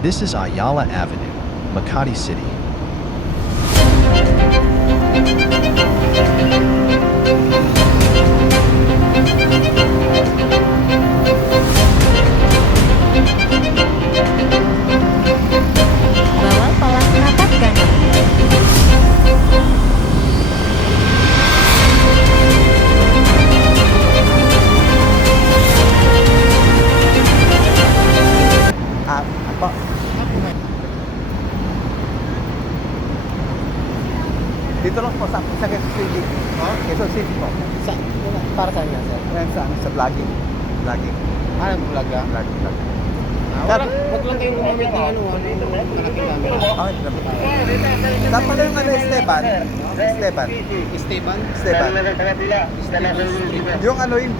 This is Ayala Avenue, Makati City. Bawal palang rapat gana. Apa? Dito lang po sa Quezon City. Quezon City po. Para saan nga, sir? Ayan sa vlogging. Vlogging. Vlog ah? Vlogging. Wag lang kayong gumamit ng malaking camera. Okay, grabe. Saan pala yung Esteban? Esteban. Esteban? Esteban. Yung yung